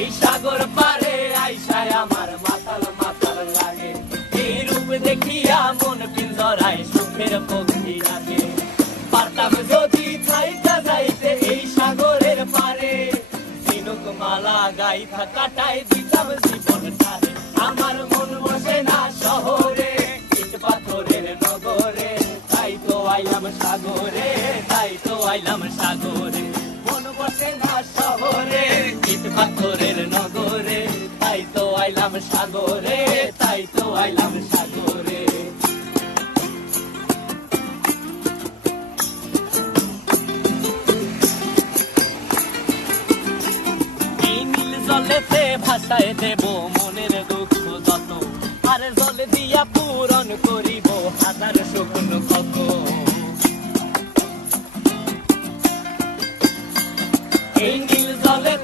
এই সাগর পারে আইসায় আমার মাতাল মাতাল লাগে, এই রূপ দেখিয়া মন পিঞ্জরায় সুখের পক্ষী ডাকে। পারতাম যদি থাইকা যাইতে এই সাগরের পারে, ঝিনুক মালা গাইথা কাটাই দিতাম জীবনটারে। আমার মন বসে না শহরে, ইট পাথরের নগরে, তাই তো আইলাম সাগরে, তাই তো আইলাম সাগরে। মন বসে না শহরে, ইট পাথরের নগরে, তাই তো আইলাম সাগরে, তাই তো আইলাম সাগরে। এই নীল জলেতে ভাসায় দেব মনের দুঃখ যত, আর জল দিয়া পূরণ করিব হাজার স্বপ্ন কত। এই নীল জলে